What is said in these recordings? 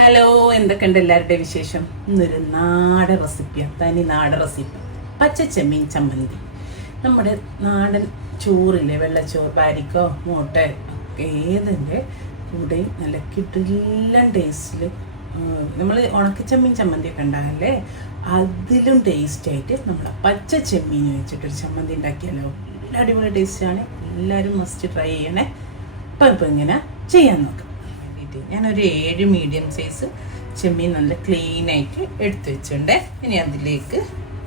Hello എന്തൊക്കെയുണ്ട് എല്ലാവരുടെയും വിശേഷം? ഇന്നൊരു നാടൻ റെസിപ്പിയാണ് തനി നാടൻ റെസിപ്പി. പച്ച ചെമ്മീൻ ചമ്മന്തി. നമ്മുടെ നാടൻ ചോറില്ലേ വെള്ളച്ചോറ് പാരിക്കോ മുട്ട ഏതിന്റെ കൂടെയും നല്ല കിട്ടില്ല ടേസ്റ്റിൽ നമ്മൾ ഉണക്കച്ചമ്മീൻ ചമ്മന്തി ഒക്കെ ഉണ്ടാകല്ലേ? അതിലും ടേസ്റ്റായിട്ട് നമ്മൾ പച്ച ചെമ്മീൻ വെച്ചിട്ടൊരു ചമ്മന്തി ഉണ്ടാക്കിയാലോ? നല്ല അടിപൊളി ടേസ്റ്റാണ് എല്ലാവരും മസ്റ്റ് ട്രൈ ചെയ്യണേ. അപ്പം ഇപ്പം ഇങ്ങനെ ചെയ്യാൻ നോക്കാം. വേണ്ടിയിട്ട് ഞാനൊരു ഏഴ് മീഡിയം സൈസ് ചെമ്മീൻ നല്ല ക്ലീൻ ആയിട്ട് എടുത്ത് വെച്ചിട്ടുണ്ട്. ഇനി അതിലേക്ക്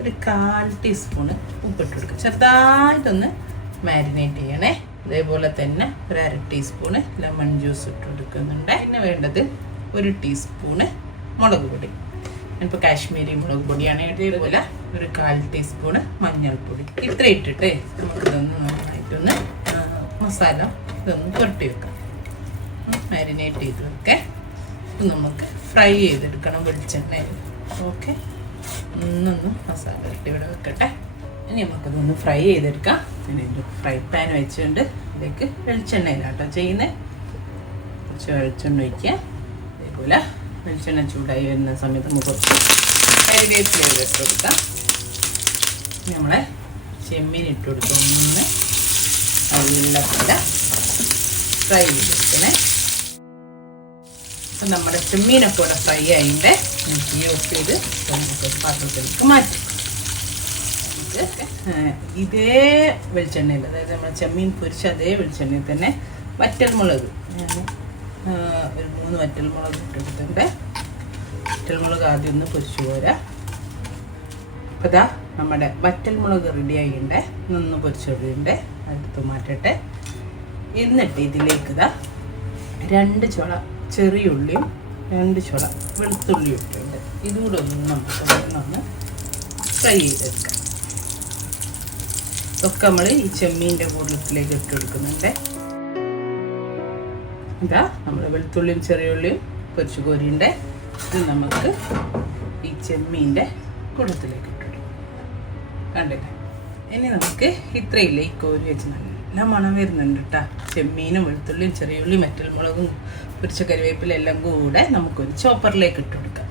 ഒരു കാൽ ടീസ്പൂണ് ഉപ്പിട്ട് കൊടുക്കും. ചെറുതായിട്ടൊന്ന് മാരിനേറ്റ് ചെയ്യണേ. അതേപോലെ തന്നെ ഒരു അര ടീസ്പൂണ് ലെമൺ ജ്യൂസ് ഇട്ട് കൊടുക്കുന്നുണ്ട്. പിന്നെ വേണ്ടത് ഒരു ടീസ്പൂണ് മുളക് പൊടി. ഞാനിപ്പോൾ കാശ്മീരി മുളക് പൊടിയാണ് ഇതേപോലെ ഒരു കാൽ ടീസ്പൂണ് മഞ്ഞൾപ്പൊടി. ഇത്ര ഇട്ടിട്ട് നമുക്കിതൊന്ന് നന്നായിട്ടൊന്ന് മസാല ഇതൊന്ന് പുരട്ടി വെക്കാം. മാരിനേറ്റ് ചെയ്ത് വെക്കെ ഇത് നമുക്ക് ഫ്രൈ ചെയ്തെടുക്കണം വെളിച്ചെണ്ണയിൽ. ഓക്കെ ഒന്നൊന്ന് മസാല ഇട്ട് ഇവിടെ വെക്കട്ടെ. ഇനി നമുക്കതൊന്ന് ഫ്രൈ ചെയ്തെടുക്കാം. ഇനി ഒരു ഫ്രൈ പാൻ വെച്ചുകൊണ്ട് ഇതിലേക്ക് വെളിച്ചെണ്ണയിലാട്ടോ ചെയ്യുന്നത് കുറച്ച് വെളിച്ചെണ്ണ ഒഴിക്കുക. അതേപോലെ വെളിച്ചെണ്ണ ചൂടായി വരുന്ന സമയത്ത് നമുക്ക് കുറച്ച് കരിവേപ്പില ഇട്ട് കൊടുക്കാം. നമ്മളെ ചെമ്മീൻ ഇട്ട് കൊടുക്കും. ഒന്ന് നല്ല ഫ്രൈ ചെയ്തെടുക്കണേ. അപ്പം നമ്മുടെ ചെമ്മീനൊക്കെ ഇവിടെ ഫ്രൈ ആയിട്ട് നമുക്ക് ഓഫ് ചെയ്ത് നമുക്ക് പാത്രത്തിലേക്ക് മാറ്റി. ഇതേ വെളിച്ചെണ്ണയിൽ അതായത് നമ്മൾ ചെമ്മീൻ പൊരിച്ച അതേ വെളിച്ചെണ്ണയിൽ തന്നെ വറ്റൽമുളക്. ഞാൻ ഒരു മൂന്ന് വറ്റൽമുളക് ഇട്ടെടുത്തിട്ടുണ്ട് വറ്റൽമുളക് ആദ്യം ഒന്ന് പൊരിച്ചു പോരാ. അപ്പം ഇതാ നമ്മുടെ വറ്റൽമുളക് റെഡി ആയിട്ടുണ്ട് ഒന്ന് പൊരിച്ചെടുത്തിട്ടുണ്ട് അടുത്ത് മാറ്റട്ടെ. എന്നിട്ട് ഇതിലേക്ക് ഇതാ രണ്ട് ചുള ചെറിയ ഉള്ളിയും രണ്ട് ചുട വെളുത്തുള്ളി ഇട്ടുണ്ട് ഇതുകൂടെ ഒന്ന് നമുക്ക് ഒന്ന് ഫ്രൈ ചെയ്തെടുക്കാം. ഇതൊക്കെ നമ്മൾ ഈ ചെമ്മീന്റെ കൂടത്തിലേക്ക് ഇട്ട് കൊടുക്കുന്നുണ്ട്. ഇതാ നമ്മൾ വെളുത്തുള്ളിയും ചെറിയ ഉള്ളിയും പൊരിച്ചു കോരിയുണ്ട്. ഇത് നമുക്ക് ഈ ചെമ്മീന്റെ കൂടത്തിലേക്ക് ഇട്ട് കൊടുക്കാം. കണ്ടില്ലേ? ഇനി നമുക്ക് ഇത്രയില്ലേ ഈ കോരി വെച്ച് നല്ല മണം വരുന്നുണ്ട് കേട്ടോ ചെമ്മീനും വെളുത്തുള്ളിയും ചെറിയ ഉള്ളി മെറ്റൽ മുളകും പൊരിച്ച കറിവേപ്പില എല്ലാം കൂടെ നമുക്കൊരു ചോപ്പറിലേക്ക് ഇട്ട് കൊടുക്കാം?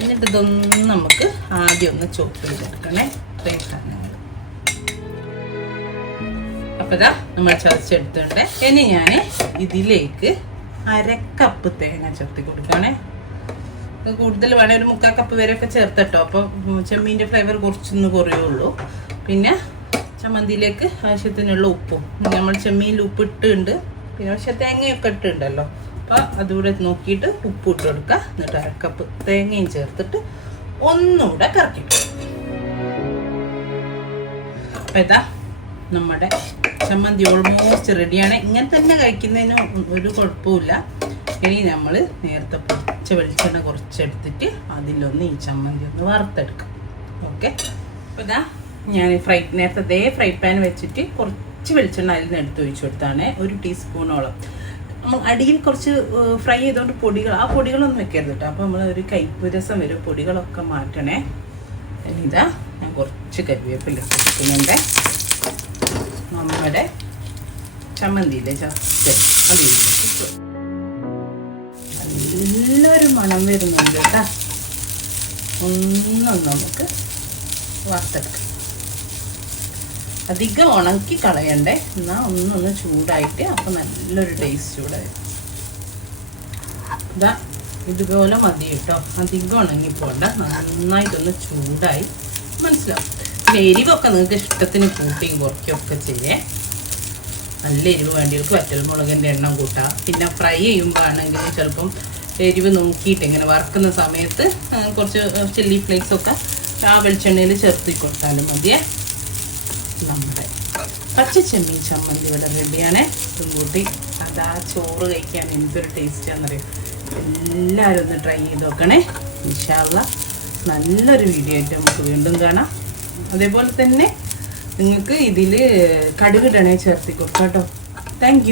എന്നിട്ട് ഇതൊന്നും നമുക്ക് ആദ്യം ഒന്ന് ചോപ്പ് ചെയ്തെടുക്കണേ ഇത്രയും സാധനങ്ങൾ. അപ്പൊ ഇതാ നമ്മൾ ചതച്ചെടുത്തുണ്ട് ഇനി ഞാൻ ഇതിലേക്ക് അരക്കപ്പ് തേങ്ങ ചേർത്തി കൊടുക്കണേ. കൂടുതൽ വേണേ ഒരു മുക്കാൽ കപ്പ് വരെയൊക്കെ ചേർത്തട്ടോ അപ്പോൾ ചെമ്മീന്റെ ഫ്ലേവർ കുറച്ചൊന്ന് കുറയുള്ളൂ. പിന്നെ ചമ്മന്തിയിലേക്ക് ആവശ്യത്തിനുള്ള ഉപ്പും. നമ്മൾ ചെമ്മീനിൽ ഉപ്പ് ഇട്ടുണ്ട് പിന്നെ പക്ഷെ തേങ്ങയൊക്കെ ഇട്ടുണ്ടല്ലോ അപ്പോൾ അതുകൂടെ നോക്കിയിട്ട് ഉപ്പ് ഇട്ട് കൊടുക്കുക. എന്നിട്ട് അരക്കപ്പ് തേങ്ങയും ചേർത്തിട്ട് ഒന്നുകൂടെ കറക്കി അപ്പം ഇതാ നമ്മുടെ ചമ്മന്തി ഓൾമോസ്റ്റ് റെഡിയാണ് ഇങ്ങനെ തന്നെ കഴിക്കുന്നതിന് ഒരു കുഴപ്പമില്ല ഇനി നമ്മൾ നേരത്തെ പച്ച വെളിച്ചെണ്ണ കുറച്ചെടുത്തിട്ട് അതിലൊന്ന് ഈ ചമ്മന്തി ഒന്ന് വറുത്തെടുക്കാം. ഓക്കെ? അപ്പോൾ ഇതാ ഞാൻ ഫ്രൈ നേരത്തെ അതേ ഫ്രൈ പാൻ വെച്ചിട്ട് കുറച്ച് വെളിച്ചെണ്ണ അതിൽ നിന്ന് എടുത്ത് ഒഴിച്ചു കൊടുത്താണ്. ഒരു ടീസ്പൂണോളം. നമ്മൾ അടിയിൽ കുറച്ച് ഫ്രൈ ചെയ്തുകൊണ്ട് പൊടികൾ ആ പൊടികളൊന്നും വെക്കരുത് കേട്ടോ അപ്പോൾ നമ്മൾ ഒരു കൈപ്പുരസം രസം വരും. പൊടികളൊക്കെ മാറ്റണേ. ഇതാ ഞാൻ കുറച്ച് കരിവേപ്പില കൊടുക്കുന്നുണ്ട്. നമ്മുടെ ചമ്മന്തിയിലെ ചത്ത് നല്ലൊരു മണം വരുന്നുണ്ട് കേട്ടോ ഒന്നും നമുക്ക് വറുത്തെടുക്കാം. അധികം ഉണക്കി കളയണ്ടേ. എന്നാൽ ഒന്നൊന്ന് ചൂടായിട്ട് അപ്പം നല്ലൊരു ടേസ്റ്റ് ഇവിടെ ഇതാ ഇതുപോലെ മതി കേട്ടോ. അധികം ഉണങ്ങി പോണ്ട. നന്നായിട്ടൊന്ന് ചൂടായി. മനസ്സിലാവും പിന്നെ എരിവൊക്കെ നിങ്ങൾക്ക് ഇഷ്ടത്തിന് കൂട്ടിയും കുറയ്ക്കുകയൊക്കെ ചെയ്യേ. നല്ല എരിവ് വേണ്ടിയവർക്ക് വറ്റൽമുളകിന്റെ എണ്ണം കൂട്ടാം. പിന്നെ ഫ്രൈ ചെയ്യുമ്പോൾ ആണെങ്കിൽ ചിലപ്പം എരിവ് നോക്കിയിട്ട് ഇങ്ങനെ വറക്കുന്ന സമയത്ത് കുറച്ച് ചില്ലി ഫ്ലേക്സ് ഒക്കെ ആ വെളിച്ചെണ്ണയിൽ ചേർത്തി കൊടുത്താലും മതിയേ. നമ്മുടെ പച്ച ചെമ്മീൻ ചമ്മന്തി ഇവിടെ റെഡിയാണ്. ഇതും അതാ ചോറ് കഴിക്കാൻ എന്തൊരു ടേസ്റ്റാണെന്നറിയാം എല്ലാവരും ഒന്ന് ട്രൈ ചെയ്ത് നോക്കണേ. ഇൻഷാല്ല നല്ലൊരു വീഡിയോ ആയിട്ട് നമുക്ക് വീണ്ടും കാണാം. അതേപോലെ തന്നെ നിങ്ങൾക്ക് ഇതിൽ കടുകിടണേ ചേർത്തി കേട്ടോ താങ്ക്